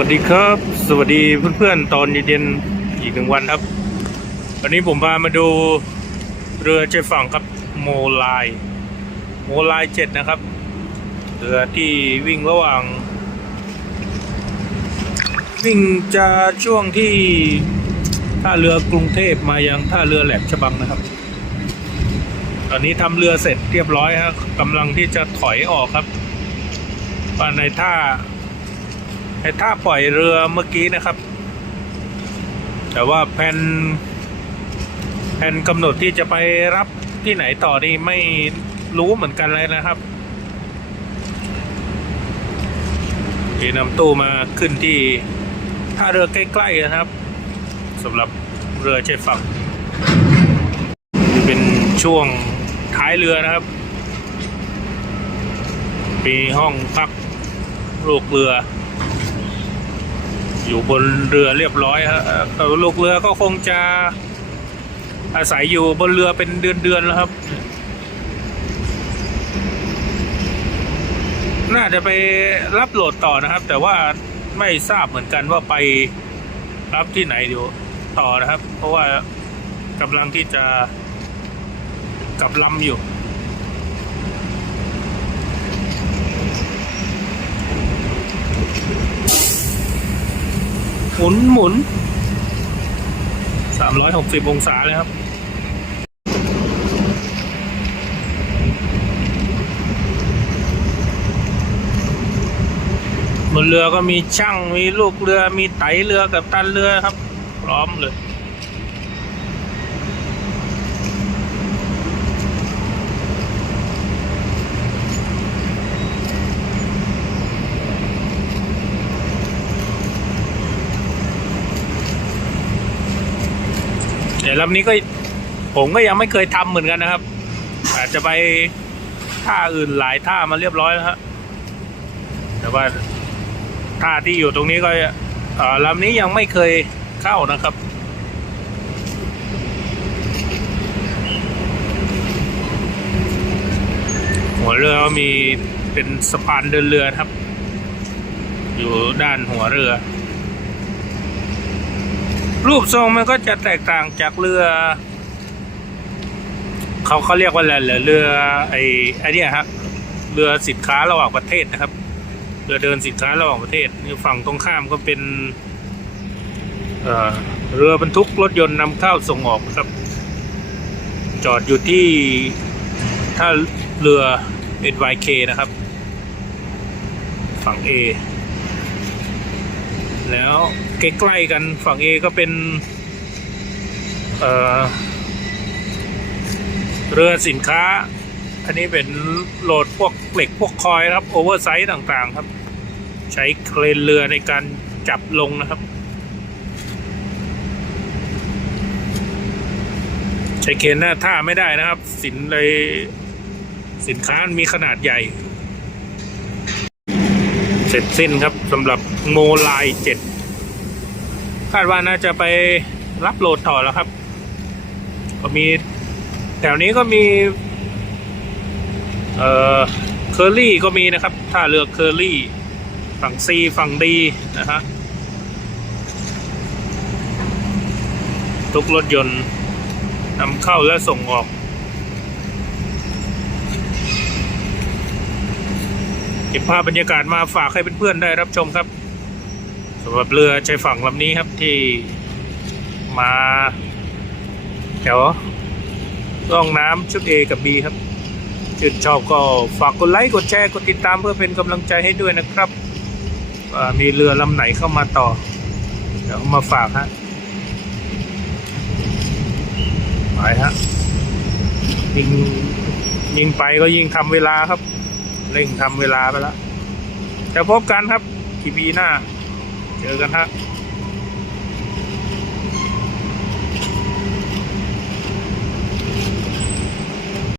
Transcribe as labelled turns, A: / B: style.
A: วัสดีครับ สวัสดีเพื่อนๆตอนเย็นๆอีกหนึ่งวันครับ วันนี้ผมพามาดูเรือเจฝั่งครับโมลน์โมลน์เจ็ดนะครับ เรือที่วิ่งระหว่าง วิ่งจะช่วงที่ท่าเรือกรุงเทพมายังท่าเรือแหลมฉบังนะครับ ตอนนี้ทำเรือเสร็จเรียบร้อยครับกำลังที่จะถอยออกครับว่าในท่า ไอ้ท่าปล่อยเรือเมื่อกี้นะครับ แต่ว่าแผนแผนกำหนดที่จะไปรับที่ไหนต่อนี่ไม่รู้เหมือนกันเลยนะครับที่นำตู้มาขึ้นที่ท่าเรือใกล้ๆนะครับสำหรับเรือใช้ฝั่งเป็นช่วงท้ายเรือนะครับมีห้องพักลูกเรือ อยู่บนเรือเรียบร้อยฮะเอ่อลูกเรือก็คงจะอาศัยอยู่บนเรือเป็นเดือนๆแล้วครับ น่าจะไปรับโหลดต่อนะครับ แต่ว่าไม่ทราบเหมือนกันว่าไปรับที่ไหนเดี๋ยวต่อนะครับ เพราะว่ากำลังที่จะกลับลำอยู่ หมุนหมุนสามร้อยหกสิบองศาเลยครับบนเรือก็มีช่างมีลูกเรือมีไตเรือกับตันเรือครับ พร้อมเลย แต่ลำนี้ก็ผมก็ยังไม่เคยทำเหมือนกันนะครับ อาจจะไปท่าอื่นหลายท่ามาเรียบร้อยแล้วฮะแต่ว่าท่าที่อยู่ตรงนี้ก็อ่อลำนี้ยังไม่เคยเข้านะครับหัวเรือมีเป็นสะพานเดินเรือครับ อยู่ด้านหัวเรือ รูปทรงมันก็จะแตกต่างจากเรือ เขาเขาเรียกว่าอะไรเหรอเรือไอ้ไอ้เนี่ยฮะเรือสินค้าระหว่างประเทศนะครับ เรือเดินสินค้าระหว่างประเทศนี่ฝั่งตรงข้ามก็เป็นเอ่อเรือบรรทุกรถยนต์นำเข้าส่งออกครับ จอดอยู่ที่ท่าเรือ NYK นะครับ ฝั่ง A แล้วใกล้ๆกันฝั่ง A ก็เป็นเเรือสินค้า อันนี้เป็นโหลดพวกเหล็กพวกคอยครับโอเวอร์ไซส์ต่างๆครับ ใช้เครนเรือในการจับลงนะครับ ใช้เครนหน้าท่าไม่ได้นะครับ สินเลยสินค้ามีขนาดใหญ่ เสร็จสิ้นครับสำหรับโมไลเจ็ดคาดว่าน่าจะไปรับโหลดต่อแล้วครับ ก็มีแถวนี้ก็มี เอ่อเคอรี่ก็มีนะครับท่าเรือเคอรี่ ฝั่งซีฝั่งดีนะฮะทุกรถยนต์นำเข้าและส่งออก เก็บภาพบรรยากาศมาฝากให้เพื่อนๆได้รับชมครับสำหรับเรือชายฝั่งลำนี้ครับที่มาแถวร่องน้ำชุด A กับ B ครับชื่นชอบก็ฝากกดไลค์กดแชร์กดติดตามเพื่อเป็นกำลังใจให้ด้วยนะครับมีเรือลำไหนเข้ามาต่อ เดี๋ยวมาฝากฮะไปฮะยิงยิงไปก็ยิงทำเวลาครับ เร่งทำเวลาไปแล้วจะพบกันครับทีพีหน้า เจอกันฮะ